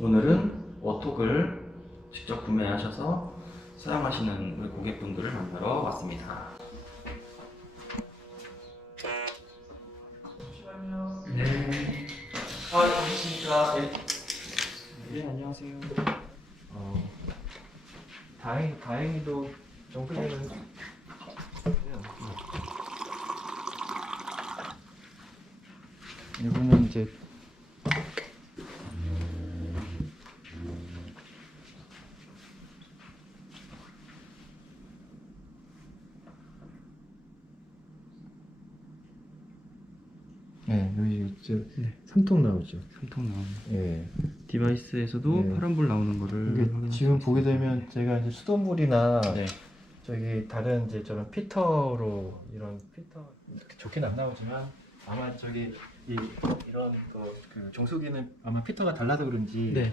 오늘은 워톡을 직접 구매하셔서 사용하시는 우리 고객분들을 만나러 왔습니다. 잠시만요. 네. 아, 안녕하십니까. 네. 네, 안녕하세요. 어, 다행, 다행히도 정수기는 이거는 이제 네, 여기 이제 네. 3통 나오죠. 삼통 나오는 예. 디바이스에서도 네. 파란불 나오는 거를 이게 지금 수 보게. 되면 제가 이제 수돗물이나 네. 저기 다른 이제 저런 피터로 이런 피터 이렇게 좋게는 안 나오지만 아마 저기 이 이런 그, 그 정수기는 아마 피터가 달라서 그런지 네.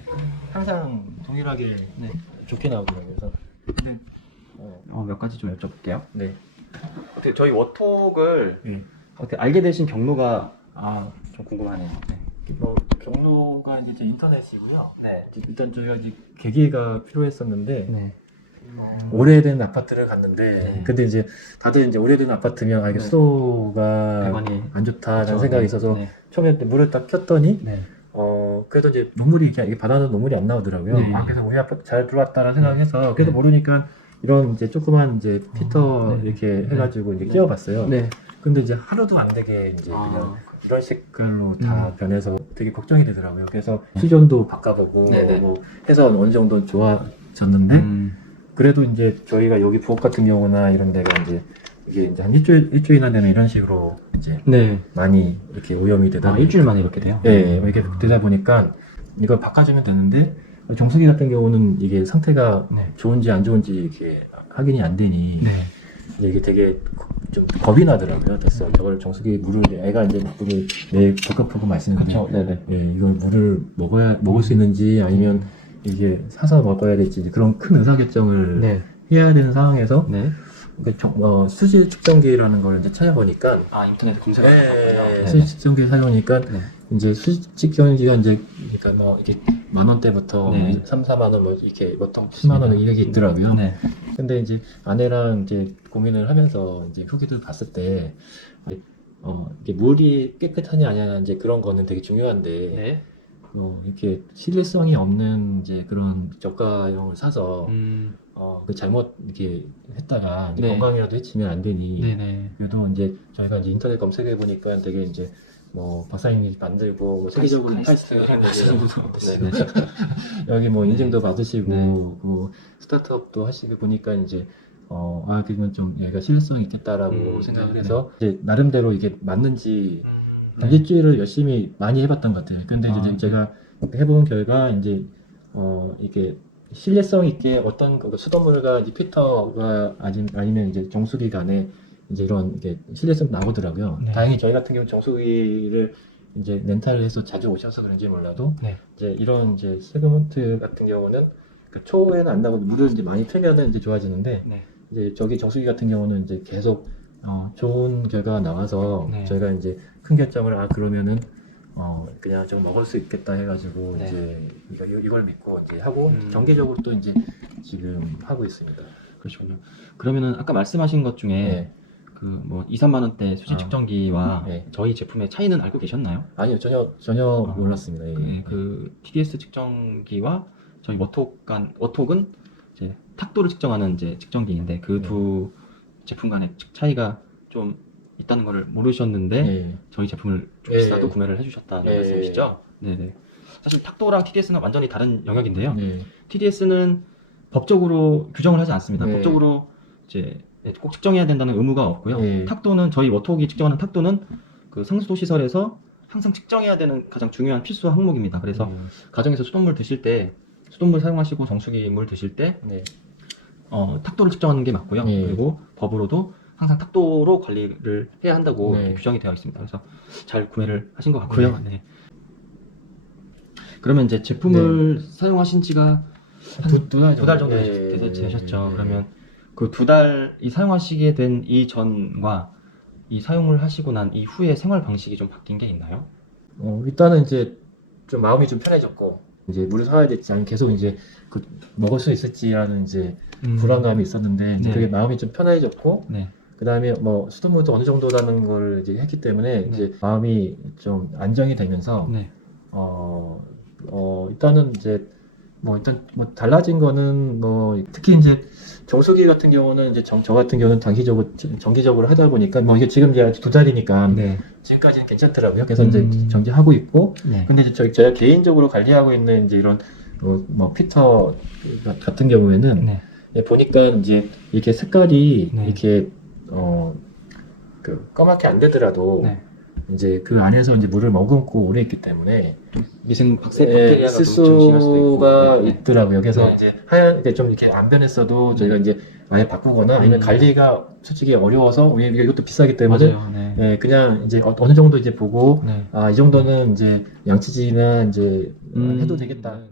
항상 동일하게 네. 좋게 나오더라고요. 그래서 근데 어, 어, 몇 가지 좀 여쭤볼게요. 네. 근데 저희 워톡을 네. 어떻게 알게 되신 경로가 아, 좀 궁금하네요. 네. 뭐 경로가 이제 인터넷이고요. 네. 일단 저희가 이제 계기가 필요했었는데 네. 오래된 아파트를 갔는데 네. 근데 이제 다들 이제 오래된 아파트면 아 이게 네. 수도가 배관이 안 좋다라는 그렇죠. 생각이 있어서 네. 처음에 물을 딱 켰더니 네. 어 그래도 이제 눈물이 이게 이게 바다는 눈물이 안 나오더라고요. 네. 아 그래서 우리 아파트 잘 들어왔다라는 생각해서 그래도 네. 모르니까 이런 이제 조그만 이제 피터 어, 네. 이렇게 해가지고 이제 네. 끼워봤어요. 네. 근데 이제 하루도 안 되게 이제 아. 그냥 이런 색깔로 다 음. 변해서 되게 걱정이 되더라고요. 그래서 수전도 바꿔보고 네네. 뭐 해서 어느 정도 좋아졌는데 음. 그래도 이제 저희가 여기 부엌 같은 경우나 이런 데가 이제 이게 이제 한 일주일 일주일이나 되면 이런 식으로 이제 네. 많이 이렇게 오염이 되다 아, 보니까 일주일 만에 이렇게 돼요? 예, 이렇게 되다 보니까 이걸 바꿔주면 되는데 정수기 같은 경우는 이게 상태가 네. 좋은지 안 좋은지 이렇게 확인이 안 되니 네. 이게 되게 좀 겁이 나더라고요. 됐어. 저걸 정수기 물을 애가 이제 물을 내 복합하고 그쵸. 네네. 예, 이걸 물을 먹어야 먹을 수 있는지 아니면 이게 사서 먹어야 될지 이제 그런 큰 의사결정을 네. 해야 되는 상황에서 네. 그 정- 어, 수질 측정기라는 걸 이제 찾아보니까 아, 인터넷 검색. 네, 수질 측정기 찾아보니까 네. 이제 수질 측정기가 이제 그러니까 뭐 이게 만 원대부터 네. 뭐 3, 4만 원 뭐 이렇게 보통 10만 원 이렇게 있더라고요. 네. 근데 이제 아내랑 이제 고민을 하면서 이제 후기들 봤을 때, 어, 이게 물이 깨끗하냐 아니냐 이제 그런 거는 되게 중요한데, 네. 어, 이렇게 신뢰성이 없는 이제 그런 저가용을 사서, 음. 어, 그 잘못 이렇게 했다가 네. 건강이라도 해치면 안 되니, 네네. 그래도 이제 저희가 이제 인터넷 검색해 보니까 되게 이제 뭐 박사님이 만들고 뭐 세계적으로 카이스트 카이스트 네네. 여기 뭐 인증도 받으시고 네. 뭐 스타트업도 하시고 보니까 이제 어, 아, 그러면 좀 얘가 신뢰성이 있겠다라고 음, 생각을 네, 해서 이제 나름대로 이게 맞는지 음. 한 일주일을 열심히 많이 해봤던 것 같아요. 근데 이제 아, 제가 해본 결과 이제 어 이게 신뢰성 있게 어떤 그 수돗물과 이제 필터가 아니, 아니면 이제 정수기 간에 이제 이런 이게 신뢰성 나오더라고요. 네. 다행히 저희 같은 경우 정수기를 이제 렌탈을 해서 자주 오셔서 그런지 몰라도 네. 이제 이런 이제 세그먼트 같은 경우는 그 초에는 안 나고 물을 이제 많이 틀면은 이제 좋아지는데 네. 이제 저기 정수기 같은 경우는 이제 계속 어, 좋은 결과가 나와서 네. 저희가 이제 큰 결정을 아 그러면은 어 그냥 좀 먹을 수 있겠다 해가지고 네. 이제 이거, 이걸 믿고 이제 하고 음. 정기적으로 또 이제 지금 하고 있습니다. 그렇군요. 그러면은 아까 말씀하신 것 중에 네. 그 뭐 2, 3만 원대 수질 아. 측정기와 네. 저희 제품의 차이는 알고 계셨나요? 아니요 전혀 전혀 아, 몰랐습니다. 예. 그, 그 TDS 측정기와 저희 워톡 간 워톡은 이제 탁도를 측정하는 이제 측정기인데 그 네. 두 제품 간의 측- 차이가 좀 있다는 것을 모르셨는데 예. 저희 제품을 좀 예. 비싸도 구매를 해주셨다는 예. 말씀이시죠? 네네. 사실 탁도랑 TDS는 완전히 다른 영역인데요. 예. TDS는 법적으로 규정을 하지 않습니다. 네. 법적으로 이제 네, 꼭 측정해야 된다는 의무가 없고요. 네. 탁도는 저희 워톡이 측정하는 탁도는 그 상수도 시설에서 항상 측정해야 되는 가장 중요한 필수 항목입니다. 그래서 음, 가정에서 수돗물 드실 때 수돗물 사용하시고 정수기 물 드실 때 네. 어, 탁도를 측정하는 게 맞고요. 네. 그리고 법으로도 항상 탁도로 관리를 해야 한다고 네. 규정이 되어 있습니다. 그래서 잘 구매를 하신 것 같고요. 네. 그러면 이제 제품을 사용하신 지가 두달 두달 정도 예, 되셨- 예, 되셨죠. 예, 예. 그러면 그 두 달이 사용하시게 된 이전과 이 사용을 하시고 난 이후에 생활 방식이 좀 바뀐 게 있나요? 어, 일단은 이제 좀 마음이 좀 편해졌고 이제 물을 사야 될지 아니면 계속 이제 그 먹을 수 있을지라는 이제 음. 불안감이 있었는데 이제 네. 그게 마음이 좀 편해졌고 네. 그다음에 뭐 수돗물도 어느 정도라는 걸 이제 했기 때문에 네. 이제 마음이 좀 안정이 되면서 네. 어, 어 일단은 이제 뭐 일단 뭐 달라진 거는 뭐 특히 이제 정수기 같은 경우는 이제 정, 저 같은 경우는 단기적으로 정기적으로 하다 보니까 뭐 이게 지금 이제 두 달이니까 네. 지금까지는 괜찮더라고요. 그래서 음. 이제 정지하고 있고 네. 근데 이제 저희 제가 개인적으로 관리하고 있는 이제 이런 어, 뭐 피터 같은 경우에는 네. 예, 보니까 이제 이렇게 색깔이 네. 이렇게 어그 까맣게 안 되더라도 네. 이제 그 안에서 이제 물을 머금고 오래 있기 때문에 미생 박세 예, 박테리아가 있을 좀 증식할 수도 수가 있고. 네. 있더라고요. 그래서 네. 이제 하얀 이렇게 좀 이렇게 안 변했어도 저희가 이제 아예 바꾸거나 아니면 음. 관리가 관리가 솔직히 어려워서 우리 이것도 비싸기 때문에 맞아요. 네. 예, 그냥 이제 어, 어느 정도 이제 보고 네. 아 이 정도는 이제 양치질이나 이제 음. 해도 되겠다라는